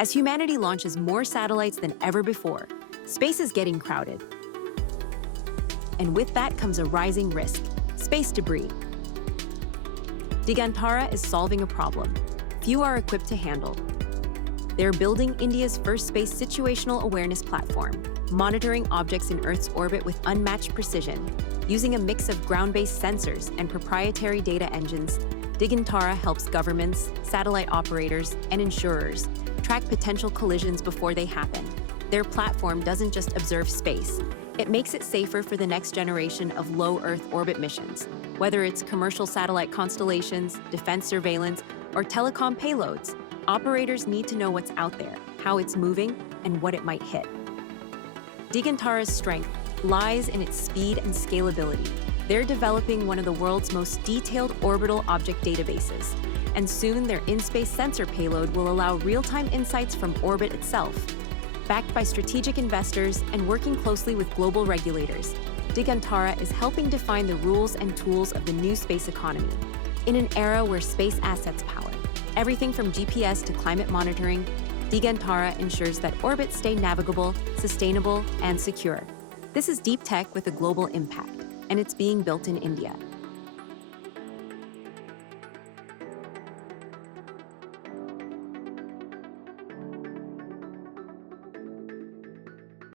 As humanity launches more satellites than ever before, space is getting crowded. And with that comes a rising risk: space debris. Digantara is solving a problem few are equipped to handle. They're building India's first space situational awareness platform, monitoring objects in Earth's orbit with unmatched precision. Using a mix of ground-based sensors and proprietary data engines, Digantara helps governments, satellite operators, and insurers track potential collisions before they happen. Their platform doesn't just observe space, it makes it safer for the next generation of low Earth orbit missions. Whether it's commercial satellite constellations, defense surveillance, or telecom payloads, operators need to know what's out there, how it's moving, and what it might hit. Digantara's strength lies in its speed and scalability. They're developing one of the world's most detailed orbital object databases, and soon their in-space sensor payload will allow real-time insights from orbit itself. Backed by strategic investors and working closely with global regulators, Digantara is helping define the rules and tools of the new space economy. In an era where space assets power everything from GPS to climate monitoring, Digantara ensures that orbits stay navigable, sustainable, and secure. This is deep tech with a global impact, and it's being built in India.